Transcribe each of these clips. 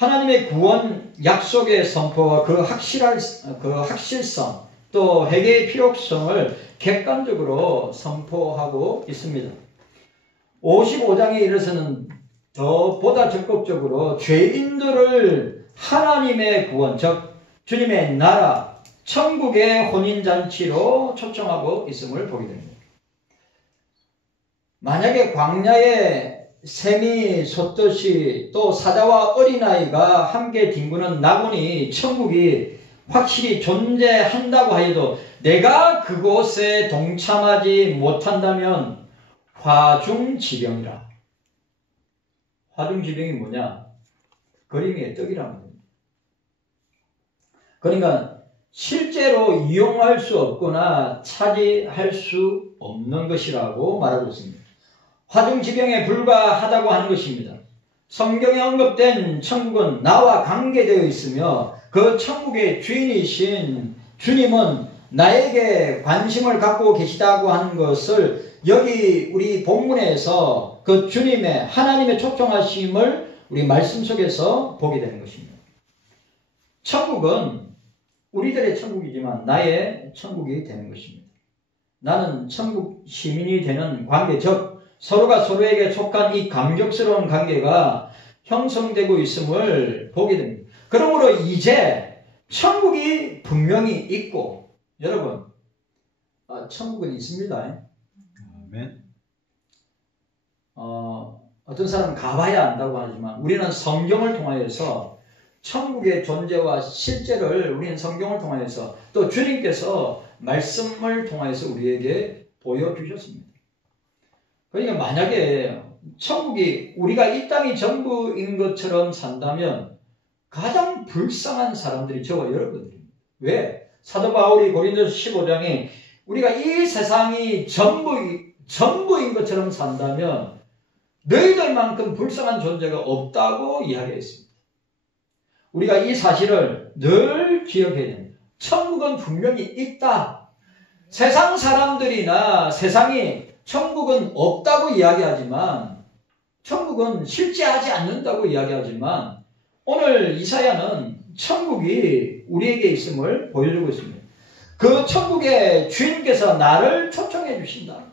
하나님의 구원 약속의 선포와 그 확실성 또 회개의 필요성을 객관적으로 선포하고 있습니다. 55장에 이르서는 보다 적극적으로 죄인들을 하나님의 구원, 즉 주님의 나라, 천국의 혼인잔치로 초청하고 있음을 보게 됩니다. 만약에 광야에 샘이 솟듯이 또 사자와 어린아이가 함께 뒹구는 나군이 천국이 확실히 존재한다고 하여도 내가 그곳에 동참하지 못한다면 화중지병이라. 화중지병이 뭐냐? 그림의 떡이란 말입니다. 그러니까 실제로 이용할 수 없거나 차지할 수 없는 것이라고 말하고 있습니다. 화중지병에 불과하다고 하는 것입니다. 성경에 언급된 천국은 나와 관계되어 있으며 그 천국의 주인이신 주님은 나에게 관심을 갖고 계시다고 하는 것을 여기 우리 본문에서 그 주님의 하나님의 초청하심을 우리 말씀 속에서 보게 되는 것입니다. 천국은 우리들의 천국이지만 나의 천국이 되는 것입니다. 나는 천국 시민이 되는 관계, 즉 서로가 서로에게 속한 이 감격스러운 관계가 형성되고 있음을 보게 됩니다. 그러므로 이제 천국이 분명히 있고, 여러분, 천국은 있습니다. 아멘. 어떤 사람은 가봐야 안다고 하지만 우리는 성경을 통하여서 천국의 존재와 실제를 우리는 성경을 통하여서 또 주님께서 말씀을 통하여서 우리에게 보여주셨습니다. 그러니까 만약에 천국이 우리가 이 땅이 전부인 것처럼 산다면 가장 불쌍한 사람들이 저와 여러분들입니다. 왜? 사도 바울이 고린도서 15장에 우리가 이 세상이 전부인 것처럼 산다면 너희들만큼 불쌍한 존재가 없다고 이야기했습니다. 우리가 이 사실을 늘 기억해야 됩니다. 천국은 분명히 있다. 세상 사람들이나 세상이 천국은 없다고 이야기하지만, 천국은 실제하지 않는다고 이야기하지만, 오늘 이사야는 천국이 우리에게 있음을 보여주고 있습니다. 그 천국의 주인께서 나를 초청해 주신다.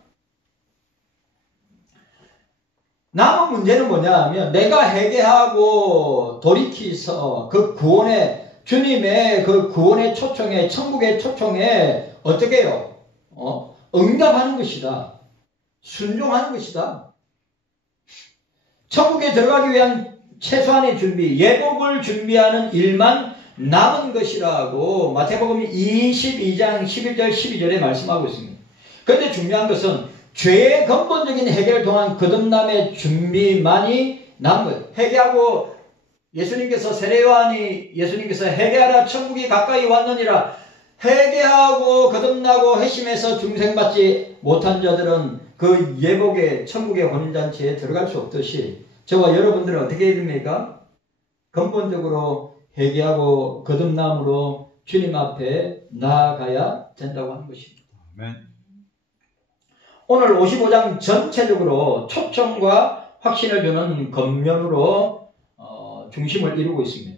남은 문제는 뭐냐 하면 내가 회개하고 돌이켜서 그 구원의 주님의 그 구원의 초청에, 천국의 초청에 어떻게 해요? 응답하는 것이다. 순종하는 것이다. 천국에 들어가기 위한 최소한의 준비, 예복을 준비하는 일만 남은 것이라고 마태복음 22장 11절 12절에 말씀하고 있습니다. 그런데 중요한 것은 죄의 근본적인 해결을 통한 거듭남의 준비만이 남은 거예요. 회개하고 예수님께서 세례요한이 예수님께서 회개하라 천국이 가까이 왔느니라. 회개하고 거듭나고 회심해서 중생받지 못한 자들은 그 예복의 천국의 혼인잔치에 들어갈 수 없듯이 저와 여러분들은 어떻게 해야 됩니까? 근본적으로 회개하고 거듭남으로 주님 앞에 나아가야 된다고 하는 것입니다. 아멘. 오늘 55장 전체적으로 초청과 확신을 주는 겉면으로 중심을 이루고 있습니다.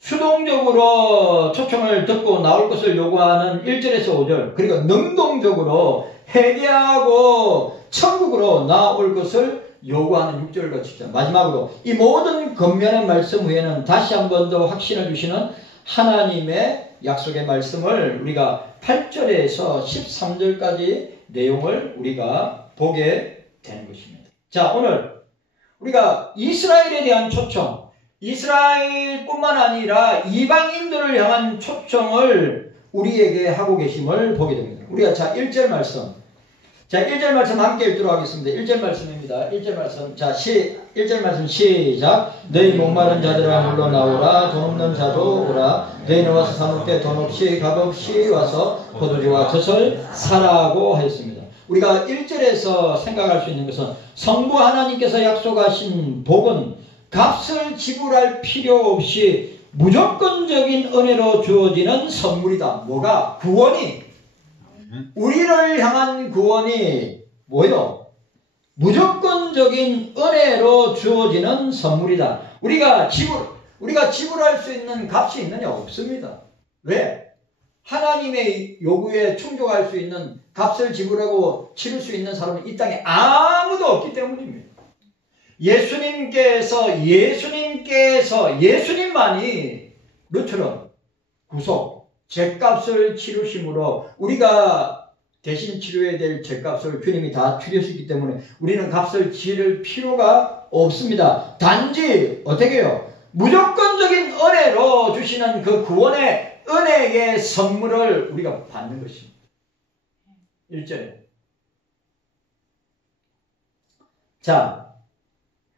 수동적으로 초청을 듣고 나올 것을 요구하는 1절에서 5절, 그리고 능동적으로 회개하고 천국으로 나올 것을 요구하는 6절과 7절, 마지막으로 이 모든 겉면의 말씀 후에는 다시 한 번 더 확신을 주시는 하나님의 약속의 말씀을 우리가 8절에서 13절까지 내용을 우리가 보게 되는 것입니다. 자, 오늘 우리가 이스라엘에 대한 초청, 이스라엘뿐만 아니라 이방인들을 향한 초청을 우리에게 하고 계심을 보게 됩니다. 우리가 자 1절 말씀, 자 1절 말씀 함께 읽도록 하겠습니다. 1절 말씀입니다. 1절 말씀, 자 1절 말씀 시작. 너희 목마른 자들아 물러나오라. 돈 없는 자도 오라. 너희는 와서 사 먹되 돈 없이 값 없이 와서 포도주와 젖을 사라고 하였습니다. 우리가 1절에서 생각할 수 있는 것은 성부 하나님께서 약속하신 복은 값을 지불할 필요 없이 무조건적인 은혜로 주어지는 선물이다. 뭐가? 구원이. 우리를 향한 구원이 뭐요? 무조건적인 은혜로 주어지는 선물이다. 우리가 우리가 지불할 수 있는 값이 있느냐? 없습니다. 왜? 하나님의 요구에 충족할 수 있는 값을 지불하고 치를 수 있는 사람은 이 땅에 아무도 없기 때문입니다. 예수님만이 루트론 구속, 죄값을 치르심으로 우리가 대신 치료해야 될 죄값을 주님이 다 치르셨기 때문에 우리는 값을 치를 필요가 없습니다. 단지 어떻게 해요? 무조건적인 은혜로 주시는 그 구원의 은혜의 선물을 우리가 받는 것입니다. 1절에. 자,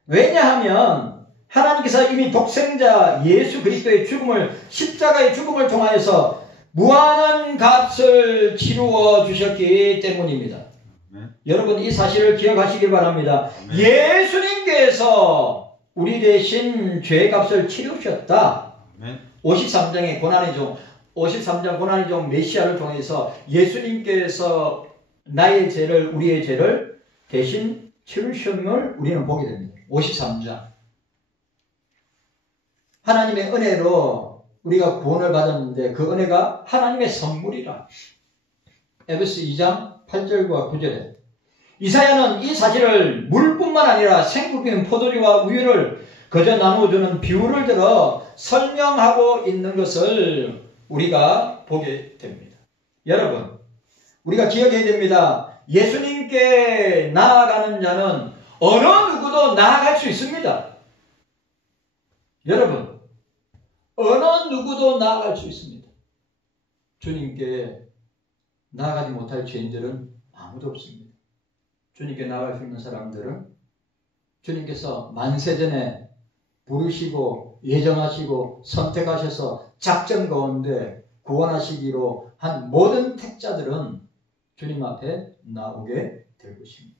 왜냐하면 하나님께서 이미 독생자 예수 그리스도의 죽음을, 십자가의 죽음을 통하여서 무한한 값을 치루어 주셨기 때문입니다. 여러분 이 사실을 기억하시길 바랍니다. 예수님께서 우리 대신 죄값을 치르셨다. 53장의 고난의 종, 53장 고난의 종 메시아를 통해서 예수님께서 나의 죄를, 우리의 죄를 대신 치르심을 우리는 보게 됩니다. 53장. 하나님의 은혜로 우리가 구원을 받았는데 그 은혜가 하나님의 선물이라. 에베소 2장 8절과 9절에 이사야는 이 사실을 물뿐만 아니라 생국인 포도주와 우유를 거저 나누어주는 비유를 들어 설명하고 있는 것을 우리가 보게 됩니다. 여러분, 우리가 기억해야 됩니다. 예수님께 나아가는 자는 어느 누구도 나아갈 수 있습니다. 여러분, 어느 누구도 나아갈 수 있습니다. 주님께 나아가지 못할 죄인들은 아무도 없습니다. 주님께 나아갈 수 있는 사람들은 주님께서 만세전에 부르시고 예정하시고 선택하셔서 작전 가운데 구원하시기로 한 모든 택자들은 주님 앞에 나오게 될 것입니다.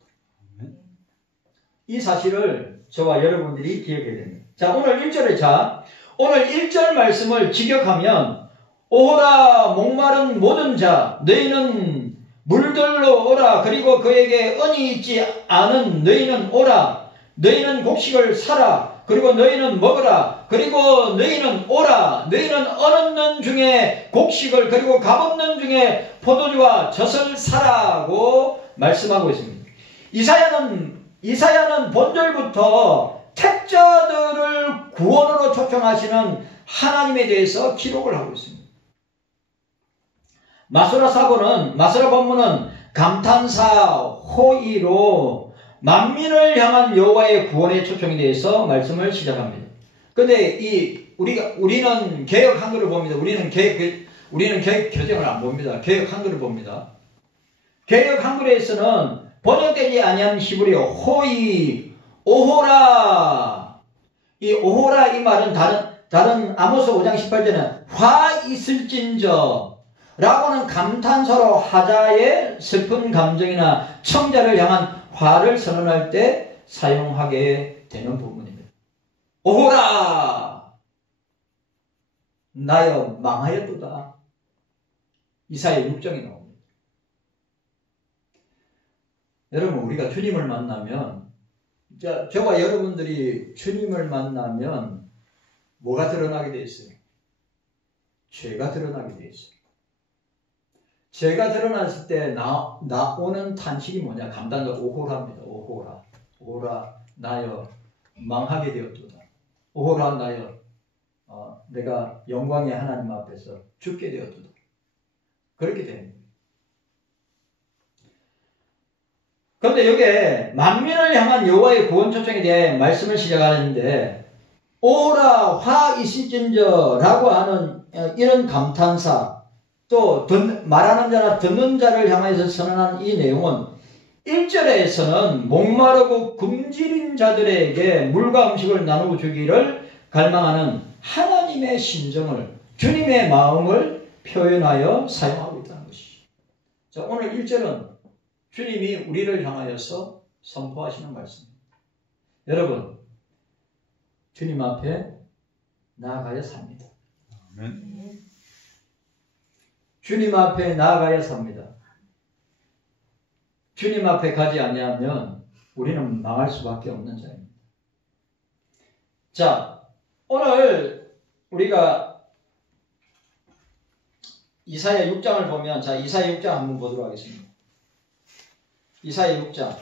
이 사실을 저와 여러분들이 기억해야 됩니다. 자, 오늘 1절에 오늘 1절 말씀을 직역하면 오호라 목마른 모든 자 너희는 물들러 오라. 그리고 그에게 은이 있지 않은 너희는 오라. 너희는 곡식을 사라. 그리고 너희는 먹으라. 그리고 너희는 오라. 너희는 얻는 중에 곡식을 그리고 값없는 중에 포도주와 젖을 사라고 말씀하고 있습니다. 이사야는 본절부터 택자들을 구원으로 초청하시는 하나님에 대해서 기록을 하고 있습니다. 마수라 본문은 감탄사 호의로 만민을 향한 여호와의 구원의 초청에 대해서 말씀을 시작합니다. 근데 우리는 개역 한글을 봅니다. 우리는 개역 교정을 안 봅니다. 개역 한글을 봅니다. 개역 한글에서는 번역되지 아니한 히브리어 호의, 오호라. 이 오호라 이 말은 다른 아모스 5장 18절에는 화 있을진저 라고는 감탄사로 하자의 슬픈 감정이나 청자를 향한 화를 선언할 때 사용하게 되는 부분입니다. 오호라! 나여 망하였도다. 이사야 6장에 나옵니다. 여러분, 우리가 주님을 만나면, 저와 여러분들이 주님을 만나면 뭐가 드러나게 되어 있어요? 죄가 드러나게 되어 있어요. 죄가 드러났을 때 나오는 탄식이 뭐냐? 감단과 오호라입니다. 오호라. 오호라 나여 망하게 되었도다. 오호라 나여 내가 영광의 하나님 앞에서 죽게 되었도다. 그렇게 됩니다. 그런데 여기에 만민을 향한 여호와의 구원 초청에 대해 말씀을 시작하는데 오호라 화 있을진저 라고 하는 이런 감탄사 또 말하는 자나 듣는 자를 향해서 선언한 이 내용은 1절에서는 목마르고 굶주린 자들에게 물과 음식을 나누어 주기를 갈망하는 하나님의 심정을, 주님의 마음을 표현하여 사용하고 있다는 것이죠. 자, 오늘 1절은 주님이 우리를 향하여서 선포하시는 말씀입니다. 여러분, 주님 앞에 나아가야 삽니다. 아멘. 주님 앞에 나아가야 삽니다. 주님 앞에 가지 아니하면 우리는 망할 수밖에 없는 자입니다. 자, 오늘 우리가 이사야 6장을 보면, 자, 이사야 6장 한번 보도록 하겠습니다. 이사야 6장.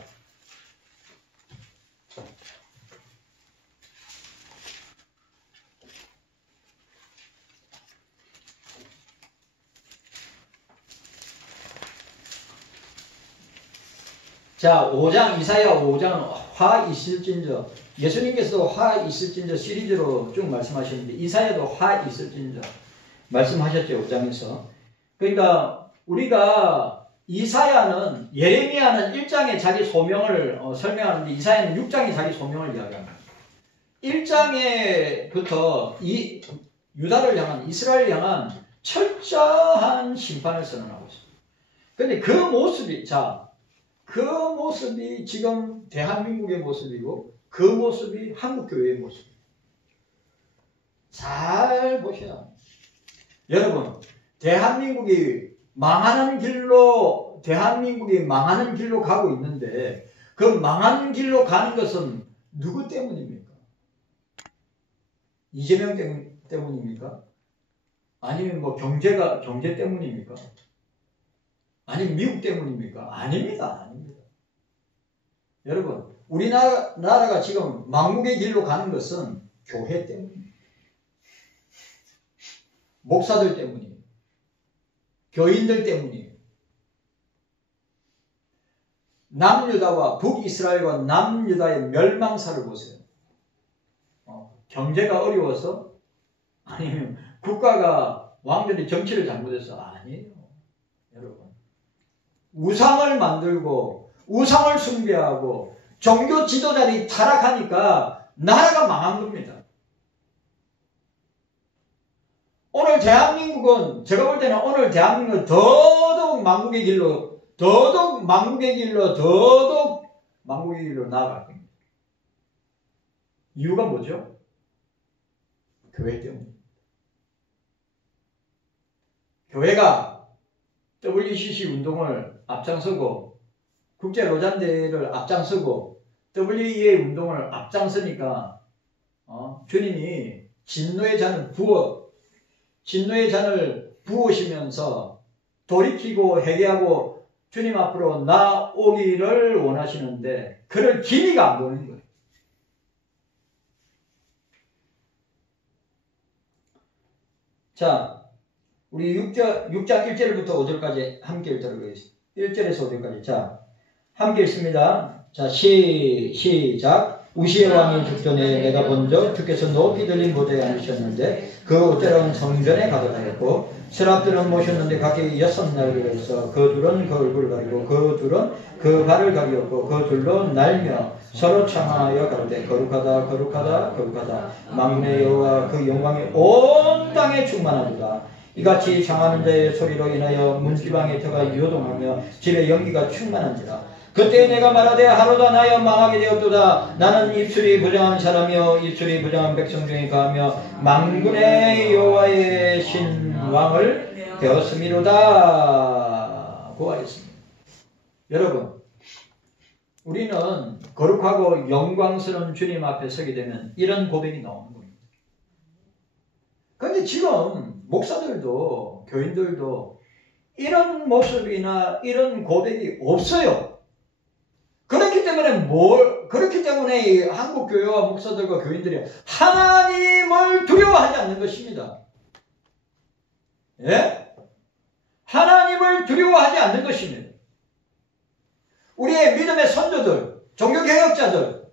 자, 5장, 이사야 5장, 화 있을진저. 예수님께서도 화 있을진저 시리즈로 쭉 말씀하셨는데, 이사야도 화 있을진저 말씀하셨죠, 5장에서. 그러니까, 우리가 이사야는, 예레미야는 1장에 자기 소명을 설명하는데, 이사야는 6장에 자기 소명을 이야기합니다. 1장에부터 유다를 향한, 이스라엘을 향한 철저한 심판을 선언하고 있습니다. 근데 그 모습이, 자, 그 모습이 지금 대한민국의 모습이고 그 모습이 한국교회의 모습입니다. 잘 보셔야 합니다. 여러분, 대한민국이 망하는 길로 가고 있는데 그 망하는 길로 가는 것은 누구 때문입니까? 이재명 때문입니까? 아니면 뭐 경제 때문입니까? 아니면 미국 때문입니까? 아닙니다. 여러분, 우리나라가 지금 망국의 길로 가는 것은 교회 때문입니다. 목사들 때문이에요. 교인들 때문이에요. 남유다와 북이스라엘과 남유다의 멸망사를 보세요. 경제가 어려워서? 아니면 국가가 완전히 정치를 잘못해서? 아니에요. 여러분, 우상을 만들고 우상을 숭배하고 종교 지도자들이 타락하니까 나라가 망한 겁니다. 오늘 대한민국은, 제가 볼 때는 오늘 대한민국은 더더욱 망국의 길로 나아갈 겁니다. 이유가 뭐죠? 교회 때문입니다. 교회가 WCC 운동을 앞장서고 국제 로잔대회를 앞장서고 WEA 운동을 앞장서니까 주님이 진노의 잔을 부으시면서 돌이키고 회개하고 주님 앞으로 나오기를 원하시는데 그럴 기미가 안 보이는 거예요. 자, 우리 6장 1절부터 5절까지 함께 읽도록 하겠습니다. 1절에서 5절까지. 자, 함께 읽습니다. 자, 시작. 우시의 왕이 죽전에 내가 본적 주께서 높이 들린 보좌에 앉으셨는데 그 옷자락은 성전에 가득하였고 서랍들은 모셨는데 각기 6날개가 있어 그 둘은 그 얼굴을 가리고 그 둘은 그 발을 가리었고 그 둘로 날며 서로 창하여 가로되 거룩하다 거룩하다 거룩하다 만군의 여호와 그 영광이 온 땅에 충만하도다. 이같이 창하는 자의 소리로 인하여 문지방의 터가 요동하며 집에 연기가 충만한지라. 그때 내가 말하되 하루다 나여 망하게 되었도다. 나는 입술이 부정한 사람이요 입술이 부정한 백성 중에 가하며 만군의 여호와의 신왕을 되었음이로다. 고하였습니다. 여러분, 우리는 거룩하고 영광스러운 주님 앞에 서게 되면 이런 고백이 나오는 겁니다. 그런데 지금 목사들도 교인들도 이런 모습이나 이런 고백이 없어요. 그렇기 때문에 이 한국 교회와 목사들과 교인들이 하나님을 두려워하지 않는 것입니다. 예? 하나님을 두려워하지 않는 것입니다. 우리의 믿음의 선조들, 종교개혁자들,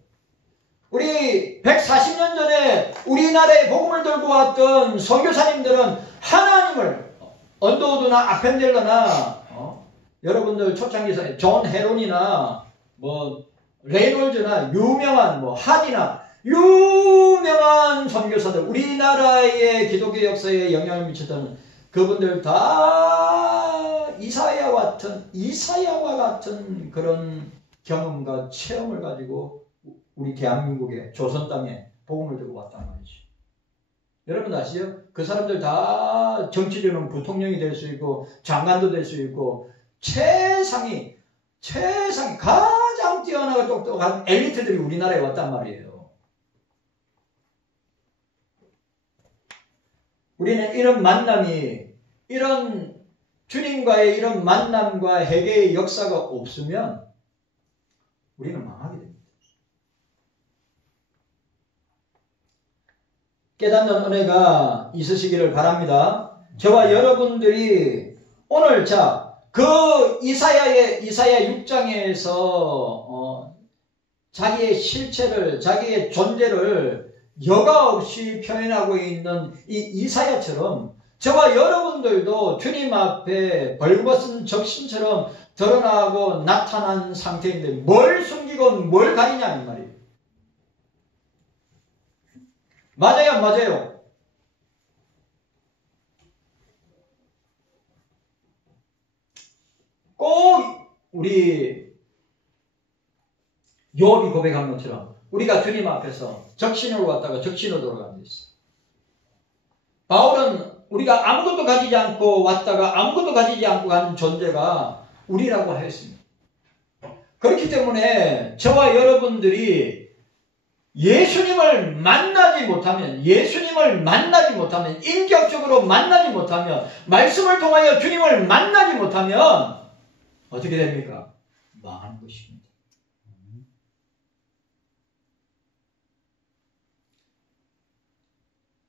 우리 140년 전에 우리나라에 복음을 들고 왔던 선교사님들은 하나님을 언더우드나 아펜델러나 여러분들 초창기사에 존 헤론이나 뭐 레이놀즈나 유명한 하디나 유명한 선교사들, 우리나라의 기독교 역사에 영향을 미쳤던 그분들 다 이사야와 같은 그런 경험과 체험을 가지고 우리 대한민국의 조선 땅에 복음을 들고 왔단 말이죠. 여러분 아시죠? 그 사람들 다 정치적으로는 부통령이 될 수 있고 장관도 될 수 있고 최상위 가장 뛰어나고 똑똑한 엘리트들이 우리나라에 왔단 말이에요. 우리는 이런 만남이, 이런 주님과의 이런 만남과 회개의 역사가 없으면 우리는 망하게 됩니다. 깨닫는 은혜가 있으시기를 바랍니다. 저와 여러분들이 오늘 그 이사야 6장에서 자기의 실체를, 자기의 존재를 여과 없이 표현하고 있는 이 이사야처럼 저와 여러분들도 주님 앞에 벌거벗은 적신처럼 드러나고 나타난 상태인데 뭘 숨기고 뭘 가리냐 이 말이에요. 맞아요, 안 맞아요? 꼭 우리 욥이 고백한 것처럼 우리가 주님 앞에서 적신으로 왔다가 적신으로 돌아가는 데 있어요. 바울은 우리가 아무것도 가지지 않고 왔다가 아무것도 가지지 않고 가는 존재가 우리라고 하였습니다. 그렇기 때문에 저와 여러분들이 예수님을 만나지 못하면, 인격적으로 만나지 못하면, 말씀을 통하여 주님을 만나지 못하면 어떻게 됩니까? 망하는 것입니다.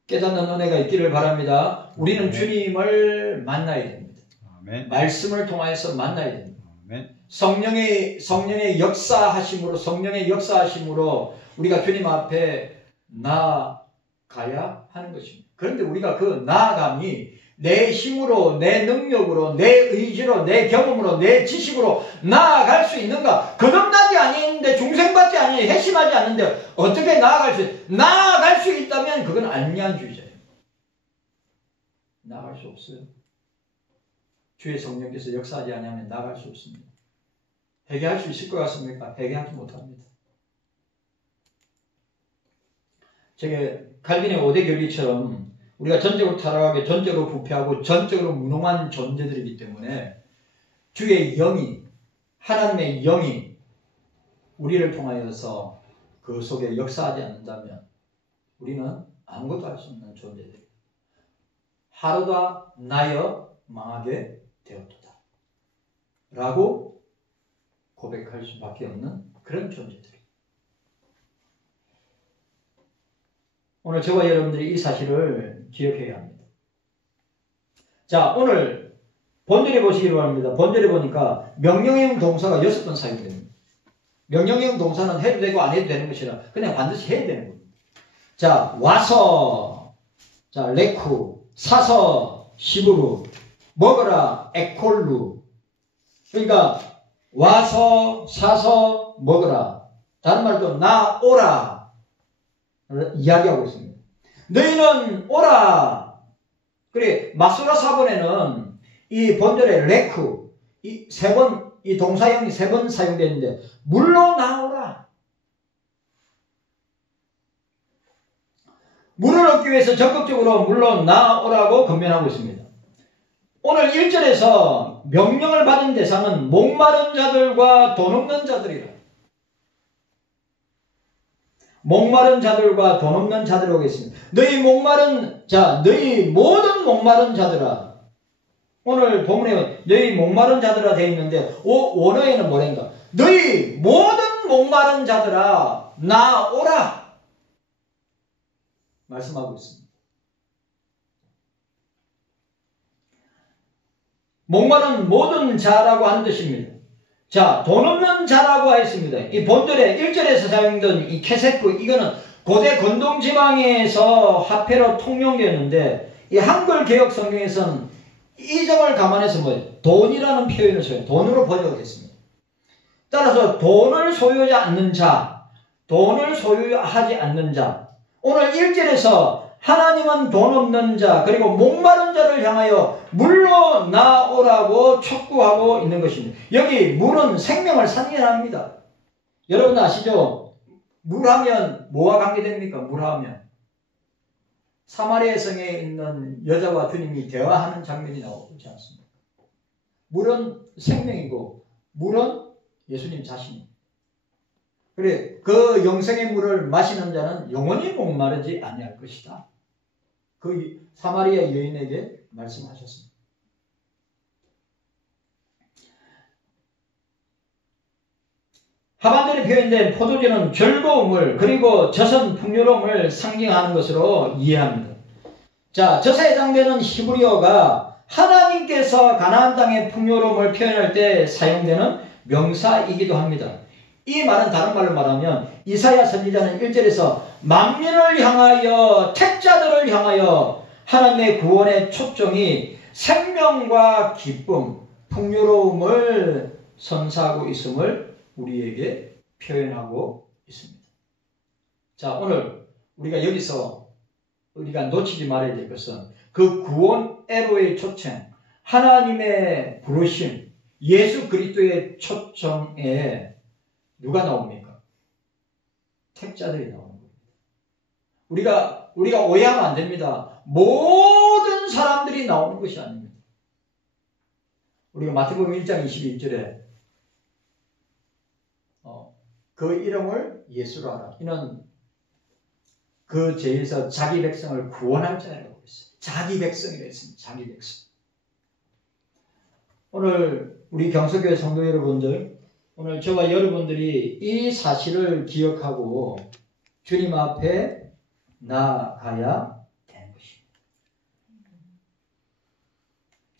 깨닫는 은혜가 있기를 바랍니다. 우리는 주님을 만나야 됩니다. 아멘. 말씀을 통하여서 만나야 됩니다. 아멘. 성령의 역사하심으로 우리가 주님 앞에 나아가야 하는 것입니다. 그런데 우리가 그 나아감이 내 힘으로, 내 능력으로, 내 의지로, 내 경험으로, 내 지식으로 나아갈 수 있는가? 거듭나지 아니는데, 중생받지 아니, 회심하지 않는데 어떻게 나아갈 수 있다면 그건 안리안주의자예요. 나아갈 수 없어요. 주의 성령께서 역사하지 않으면 나아갈 수 없습니다. 회개할 수 있을 것 같습니까? 회개하지 못합니다. 제가 칼빈의 5대 결리처럼 우리가 전적으로 타락하게, 전적으로 부패하고, 전적으로 무능한 존재들이기 때문에 주의 영이, 하나님의 영이 우리를 통하여서 그 속에 역사하지 않는다면 우리는 아무것도 할 수 없는 존재들이에요. 하루다 나여 망하게 되었도다 라고 고백할 수밖에 없는 그런 존재들이에요. 오늘 저와 여러분들이 이 사실을 기억해야 합니다. 자, 오늘 본절에 보시기 바랍니다. 본절에 보니까 명령형 동사가 6번 사용됩니다. 명령형 동사는 해도 되고 안 해도 되는 것이라 그냥 반드시 해야 되는 겁니다. 자, 와서, 자, 레쿠, 사서, 시부루, 먹어라, 에콜루. 그러니까 와서, 사서, 먹어라. 다른 말로 나오라 이야기하고 있습니다. 너희는 오라. 그래, 마수라 사본에는 이 본절의 레쿠, 이 동사형이 3번 사용되는데, 물러나오라. 물을 얻기 위해서 적극적으로 물러나오라고 권면하고 있습니다. 오늘 1절에서 명령을 받은 대상은 목마른 자들과 돈 없는 자들이라. 목마른 자들과 돈 없는 자들이라고 했습니다. 너희 모든 목마른 자들아. 오늘 본문에 너희 목마른 자들아 되어 있는데 원어에는 뭐란가? 너희 모든 목마른 자들아 나오라 말씀하고 있습니다. 목마른 모든 자라고 하는 뜻입니다. 자, 돈 없는 자라고 하였습니다. 이 본절에 1절에서 사용된 이 케세프, 이거는 고대 건동지방에서 화폐로 통용되었는데, 이 한글 개혁 성경에서는 이 점을 감안해서 돈이라는 표현을 써요. 돈으로 번역했습니다. 따라서 돈을 소유하지 않는 자, 돈을 소유하지 않는 자. 오늘 1절에서 하나님은 돈 없는 자, 그리고 목마른 자를 향하여 물러나오라고 촉구하고 있는 것입니다. 여기 물은 생명을 상징합니다. 여러분 아시죠? 물하면 뭐와 관계됩니까? 물하면 사마리아 성에 있는 여자와 주님이 대화하는 장면이 나오지 않습니까? 물은 생명이고 물은 예수님 자신입니다. 그래, 그 영생의 물을 마시는 자는 영원히 목마르지 아니할 것이다. 그 사마리아 여인에게 말씀하셨습니다. 하반절에 표현된 포도주는 즐거움을 그리고 젖은 풍요로움을 상징하는 것으로 이해합니다. 자, 젖에 해당되는 히브리어가 하나님께서 가나안 땅의 풍요로움을 표현할 때 사용되는 명사이기도 합니다. 이 말은 다른 말로 말하면 이사야 선지자는 1절에서 만민을 향하여 택자들을 향하여 하나님의 구원의 초점이 생명과 기쁨, 풍요로움을 선사하고 있음을 우리에게 표현하고 있습니다. 자, 오늘 우리가 여기서 우리가 놓치지 말아야 될 것은 그 구원 에로의 초청, 하나님의 부르심, 예수 그리스도의 초청에 누가 나옵니까? 택자들이 나오는 겁니다. 우리가 오해하면 안 됩니다. 모든 사람들이 나오는 것이 아닙니다. 우리가 마태복음 1장 22절에 그 이름을 예수로 하라. 이는 그 죄에서 자기 백성을 구원할 자라고 했어요. 자기 백성이라 했습니다. 자기 백성. 오늘 우리 경서교회 성도 여러분들, 오늘 저와 여러분들이 이 사실을 기억하고 주님 앞에 나아가야 되는 것입니다.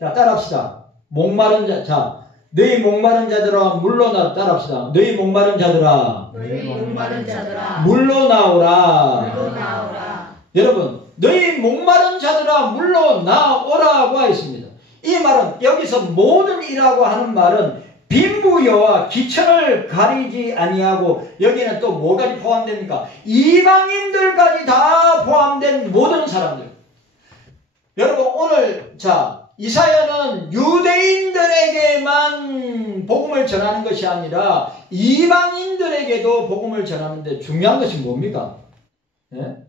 자, 따라합시다. 목마른 자, 너희 목마른 자들아 물러나. 따라합시다. 너희 목마른 자들아 물러나오라. 여러분, 너희 목마른 자들아 물러나오라고 하였습니다. 이 말은 여기서 모든 이라고 하는 말은 빈부여와 기천을 가리지 아니하고 여기는 또 뭐까지 포함됩니까? 이방인들까지 다 포함된 모든 사람들. 여러분, 오늘 이사야는 유대인들에게만 복음을 전하는 것이 아니라 이방인들에게도 복음을 전하는데 중요한 것이 뭡니까? 예?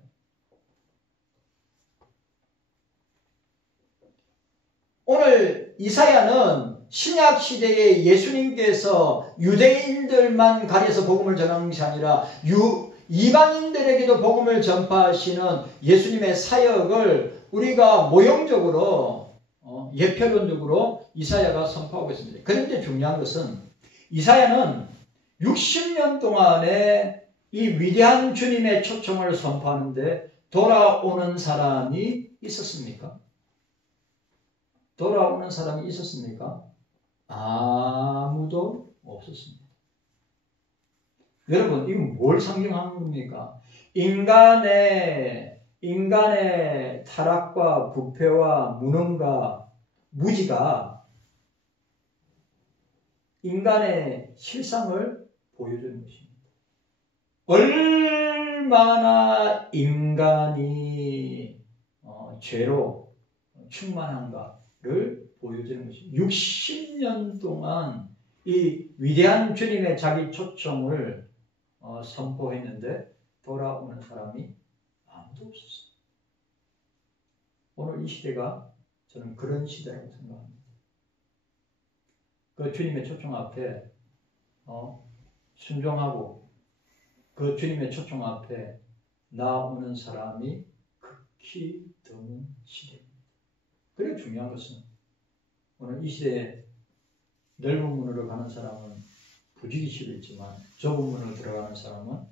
오늘 이사야는 신약 시대에 예수님께서 유대인들만 가려서 복음을 전하는 것이 아니라 이방인들에게도 복음을 전파하시는 예수님의 사역을 우리가 모형적으로 예표론적으로 이사야가 선포하고 있습니다. 그런데 중요한 것은 이사야는 60년 동안에 이 위대한 주님의 초청을 선포하는데 돌아오는 사람이 있었습니까? 돌아오는 사람이 있었습니까? 아무도 없었습니다. 여러분, 이건 뭘 상징하는 겁니까? 인간의 타락과 부패와 무능과 무지가 인간의 실상을 보여주는 것입니다. 얼마나 인간이 죄로 충만한가를 보여주는 것입니다. 60년 동안 이 위대한 주님의 자기 초청을 선포했는데 돌아오는 사람이 아무도 없었어요. 오늘 이 시대가 저는 그런 시대라고 생각합니다. 그 주님의 초청 앞에 순종하고 그 주님의 초청 앞에 나오는 사람이 극히 드문 시대입니다. 그리고 중요한 것은 오늘 이 시대에 넓은 문으로 가는 사람은 부지기실했지만 좁은 문으로 들어가는 사람은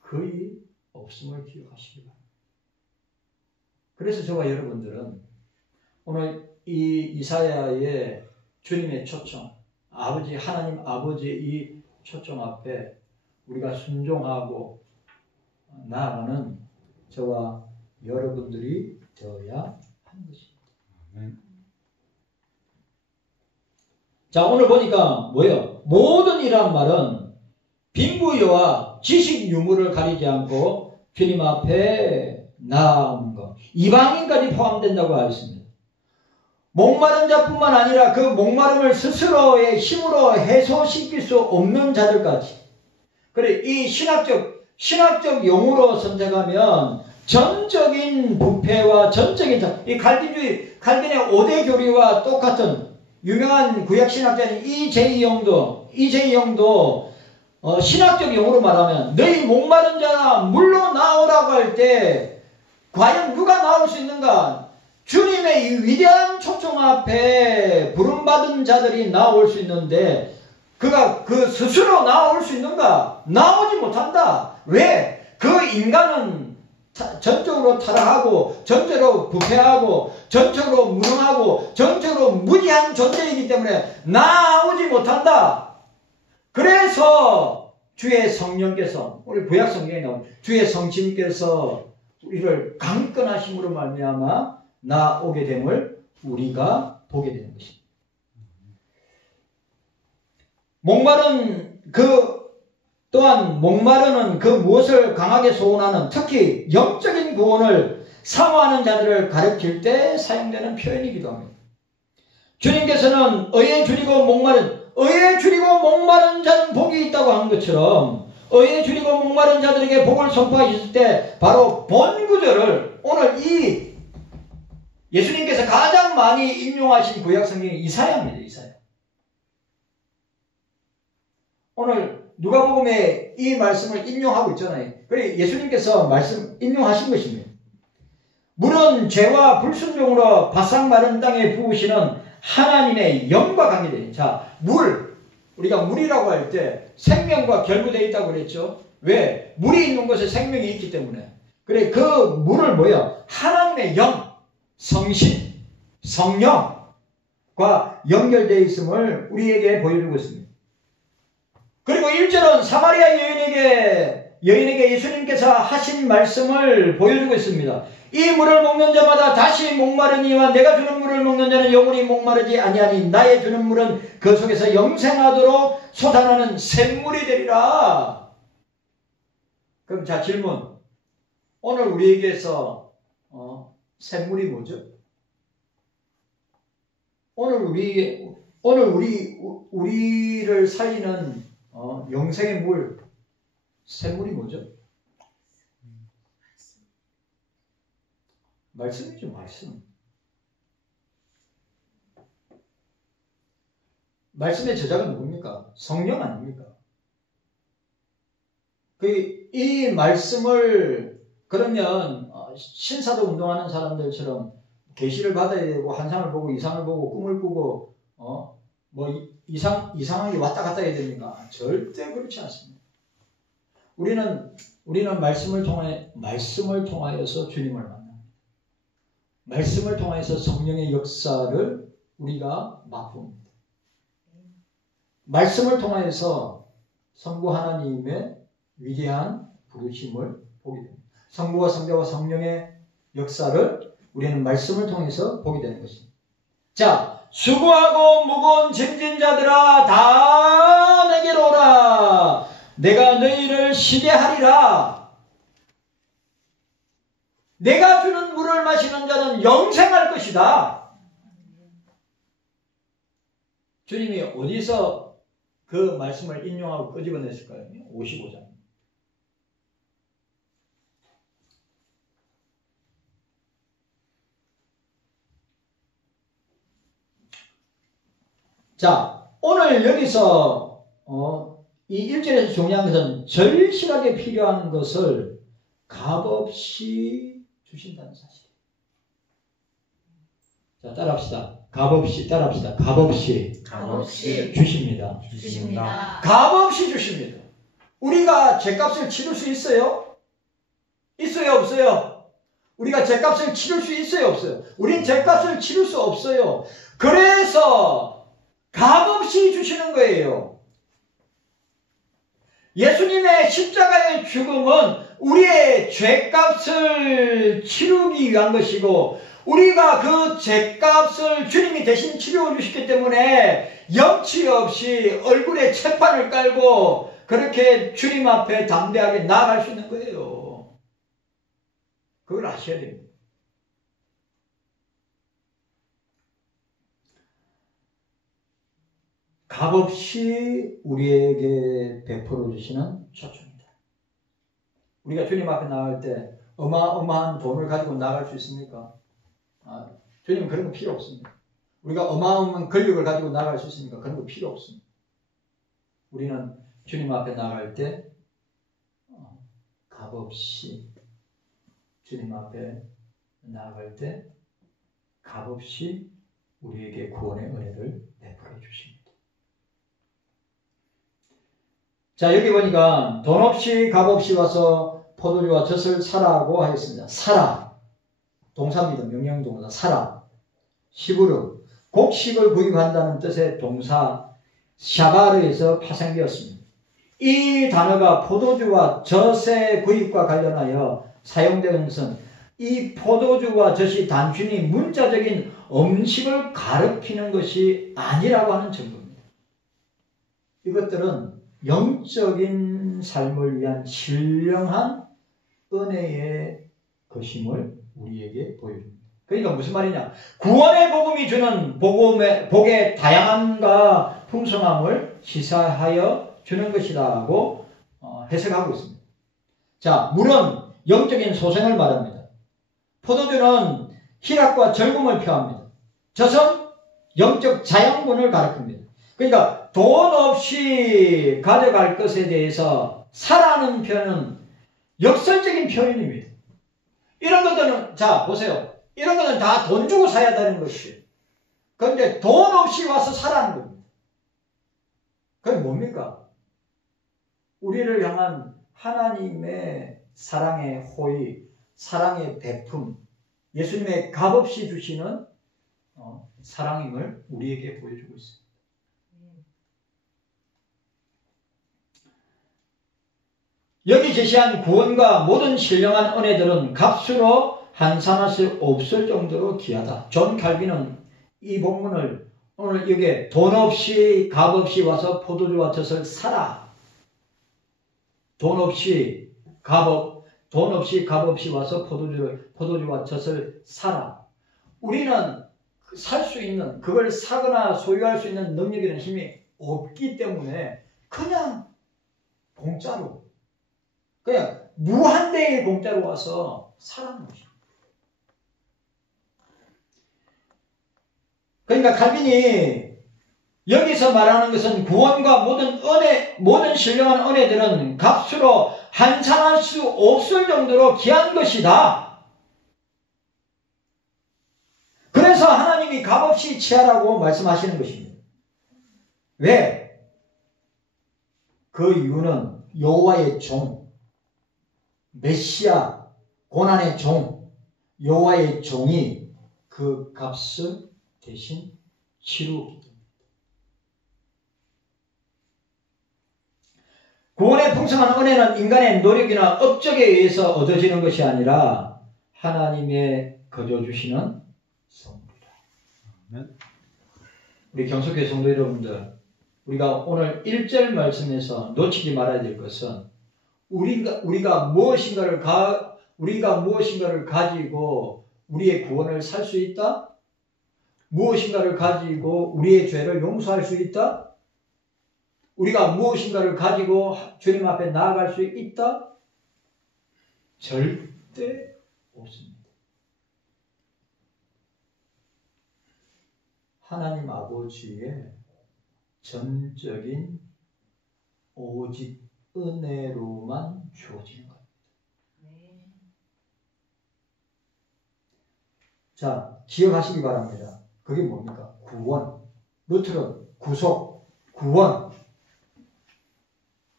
거의 없음을 기억하시기 바랍니다. 그래서 저와 여러분들은 오늘 이 이사야의 주님의 초청, 하나님 아버지의 이 초청 앞에 우리가 순종하고 나아가는 저와 여러분들이 되어야 하는 것입니다. 자, 오늘 보니까 뭐예요? 모든 이란 말은 빈부여와 지식 유무를 가리지 않고 주님 앞에 나아오는 것. 이방인까지 포함된다고 하였습니다. 목마른 자뿐만 아니라 그 목마름을 스스로의 힘으로 해소시킬 수 없는 자들까지. 그래, 이 신학적 용어로 선택하면 전적인 부패와 전적인 이 칼빈의 5대 교리와 똑같은 유명한 구약신학자인 이제이 영도 신학적 용어로 말하면 너희 목마른 자나 물러나오라고 할 때 과연 누가 나올 수 있는가? 주님의 이 위대한 초청 앞에 부름받은 자들이 나올 수 있는데 그가 그 스스로 나올 수 있는가? 나오지 못한다. 왜? 그 인간은 전적으로 타락하고 전적으로 부패하고 전적으로 무능하고 전적으로 무지한 존재이기 때문에 나오지 못한다. 그래서 주의 성령께서 우리 구약 성경에 나온 주의 성신께서 우리를 강권하심으로 말미암아 나오게 됨을 우리가 보게 되는 것입니다. 목마른 또한 목마르는 그 무엇을 강하게 소원하는 특히 영적인 구원을 사모하는 자들을 가리킬 때 사용되는 표현이기도 합니다. 주님께서는 의에 줄이고 목마른 자는 복이 있다고 한 것처럼 의에 줄이고 목마른 자들에게 복을 선포하셨을 때 바로 본 구절을 오늘 이 예수님께서 가장 많이 인용하신 구약 성경이 이사야입니다. 이사야. 오늘 누가복음에 이 말씀을 인용하고 있잖아요. 그래 예수님께서 말씀 인용하신 것입니다. 물은 죄와 불순종으로 바싹 마른 땅에 부으시는 하나님의 영과 관계돼요. 자, 우리가 물이라고 할 때 생명과 결부되어 있다고 그랬죠. 왜? 물이 있는 곳에 생명이 있기 때문에. 그래 그 물을 뭐야? 하나님의 영, 성신, 성령과 연결되어 있음을 우리에게 보여주고 있습니다. 그리고 1절은 사마리아 여인에게 예수님께서 하신 말씀을 보여주고 있습니다. 이 물을 먹는 자마다 다시 목마르니와 내가 주는 물을 먹는 자는 영원히 목마르지 아니하니 나의 주는 물은 그 속에서 영생하도록 솟아나는 샘물이 되리라. 그럼 자 질문. 오늘 우리에게서 샘물이 뭐죠? 오늘 우리를 살리는 영생의 물, 샘물이 뭐죠? 말씀이죠, 말씀. 말씀의 저자가 누굽니까? 성령 아닙니까? 이 말씀을 그러면 신사도 운동하는 사람들처럼 계시를 받아야 되고 환상을 보고 이상을 보고 꿈을 꾸고 이상하게 왔다 갔다 해야 됩니까? 절대 그렇지 않습니다. 우리는 말씀을 통하여서 주님을 만납니다. 말씀을 통하여서 성령의 역사를 우리가 맛봅니다. 말씀을 통하여서 성부 하나님의 위대한 부르심을 보게 됩니다. 성부와 성자와 성령의 역사를 우리는 말씀을 통해서 보게 되는 것입니다. 자, 수고하고 무거운 짐진 자들아 다 내게로 오라. 내가 너희를 쉬게 하리라. 내가 주는 물을 마시는 자는 영생할 것이다. 주님이 어디서 그 말씀을 인용하고 끄집어냈을까요? 55장. 자, 오늘 여기서 이 1절에서 중요한 것은 절실하게 필요한 것을 값없이 주신다는 사실이에요. 자, 따라합시다. 따라합시다. 값없이 주십니다. 값없이 주십니다. 우리가 죄값을 치를 수 있어요? 있어요, 없어요? 우리가 죄값을 치를 수 있어요, 없어요? 우린 죄값을 치를 수 없어요. 그래서 값없이 주시는 거예요. 예수님의 십자가의 죽음은 우리의 죄값을 치르기 위한 것이고 우리가 그 죄값을 주님이 대신 치료해 주셨기 때문에 염치 없이 얼굴에 채판을 깔고 그렇게 주님 앞에 담대하게 나아갈 수 있는 거예요. 그걸 아셔야 됩니다. 값없이 우리에게 베풀어 주시는 초청입니다. 우리가 주님 앞에 나갈 때 어마어마한 돈을 가지고 나갈 수 있습니까? 주님은 그런 거 필요 없습니다. 우리가 어마어마한 권력을 가지고 나갈 수 있습니까? 그런 거 필요 없습니다. 우리는 주님 앞에 나갈 때 값없이 주님 앞에 나아갈 때 값없이 우리에게 구원의 은혜를 베풀어 주십니다. 자, 여기 보니까 돈 없이 값없이 와서 포도주와 젖을 사라고 하였습니다. 사라. 동사입니다. 명령동사. 사라. 시부르. 곡식을 구입한다는 뜻의 동사 샤바르에서 파생되었습니다. 이 단어가 포도주와 젖의 구입과 관련하여 사용되는 것은 이 포도주와 젖이 단순히 문자적인 음식을 가리키는 것이 아니라고 하는 증거입니다. 이것들은 영적인 삶을 위한 신령한 은혜의 것임을 우리에게 보여줍니다. 그러니까 무슨 말이냐? 구원의 복음이 주는 복의 다양함과 풍성함을 시사하여 주는 것이라고 해석하고 있습니다. 자, 물은 영적인 소생을 말합니다. 포도주는 희락과 즐거움을 표합니다. 젖은 영적 자양분을 가리킵니다. 그러니까 돈 없이 가져갈 것에 대해서 사라는 표현은 역설적인 표현입니다. 이런 것들은, 자, 보세요. 이런 것은 다 돈 주고 사야 되는 것이에요. 그런데 돈 없이 와서 사라는 겁니다. 그게 뭡니까? 우리를 향한 하나님의 사랑의 호의, 사랑의 베품, 예수님의 값없이 주시는 사랑임을 우리에게 보여주고 있습니다. 여기 제시한 구원과 모든 신령한 은혜들은 값으로 환산할 수 없을 정도로 귀하다. 존 칼빈은 이 본문을 오늘 여기에 돈 없이 값없이 와서 포도주와 젖을 사라. 돈 없이 값없이 와서 포도주와 젖을 사라. 우리는 살 수 있는, 그걸 사거나 소유할 수 있는 능력이나 힘이 없기 때문에 그냥 공짜로, 그냥 무한대의 공짜로 와서 사라는 것입니다. 그러니까 칼빈이 여기서 말하는 것은 구원과 모든 신령한 은혜들은 값으로 환산할 수 없을 정도로 귀한 것이다. 그래서 하나님이 값없이 취하라고 말씀하시는 것입니다. 왜? 그 이유는 여호와의 종, 메시아, 고난의 종, 여호와의 종이 그 값을 대신 치루기 때문입니다. 구원의 풍성한 은혜는 인간의 노력이나 업적에 의해서 얻어지는 것이 아니라 하나님의 거저 주시는 선물이다. 우리 경속교회 성도 여러분들, 우리가 오늘 1절 말씀에서 놓치지 말아야 될 것은 우리가 무엇인가를 가지고 우리의 구원을 살 수 있다? 무엇인가를 가지고 우리의 죄를 용서할 수 있다? 우리가 무엇인가를 가지고 주님 앞에 나아갈 수 있다? 절대 없습니다. 하나님 아버지의 전적인 오직 은혜로만 주어지는 겁니다. 자, 기억하시기 바랍니다. 그게 뭡니까? 구원. 루트론, 구속, 구원.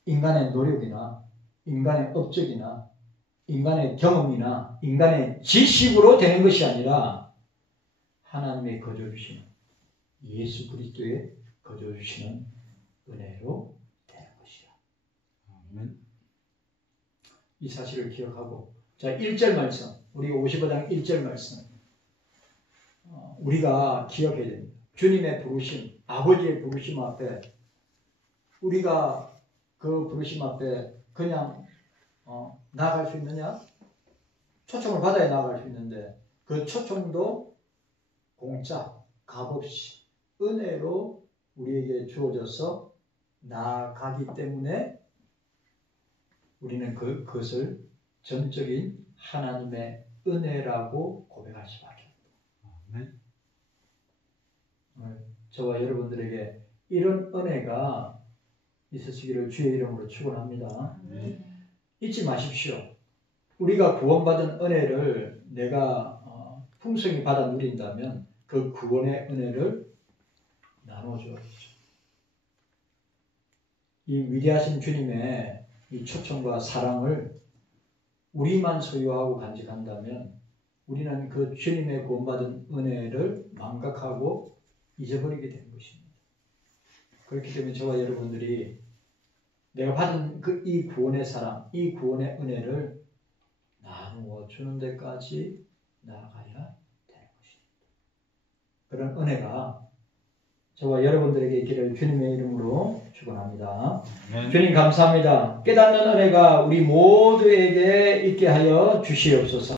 인간의 노력이나 인간의 업적이나 인간의 경험이나 인간의 지식으로 되는 것이 아니라 하나님의 거저 주시는 예수 그리스도의 거저 주시는 은혜로 되는 것이다. 아멘. 이 사실을 기억하고, 자, 1절 말씀, 우리 55장 1절 말씀 우리가 기억해야 됩니다. 주님의 부르심, 아버지의 부르심 앞에 우리가 그 부르심 앞에 그냥 나아갈 수 있느냐? 초청을 받아야 나아갈 수 있는데 그 초청도 공짜, 값없이 은혜로 우리에게 주어져서 나아가기 때문에 우리는 그것을 전적인 하나님의 은혜라고 고백할 수밖에 없습니다. 저와 여러분들에게 이런 은혜가 있으시기를 주의 이름으로 축원합니다. 잊지 마십시오. 우리가 구원받은 은혜를 내가 풍성히 받아 누린다면 그 구원의 은혜를 나눠줘야죠. 이 위대하신 주님의 이 초청과 사랑을 우리만 소유하고 간직한다면 우리는 그 주님의 구원받은 은혜를 망각하고 잊어버리게 되는 것입니다. 그렇기 때문에 저와 여러분들이 내가 받은 이 구원의 사랑, 이 구원의 은혜를 나누어 주는 데까지 나아가야 되는 것입니다. 그런 은혜가 저와 여러분들에게 있기를 주님의 이름으로 축원합니다. 주님 감사합니다. 깨닫는 은혜가 우리 모두에게 있게 하여 주시옵소서.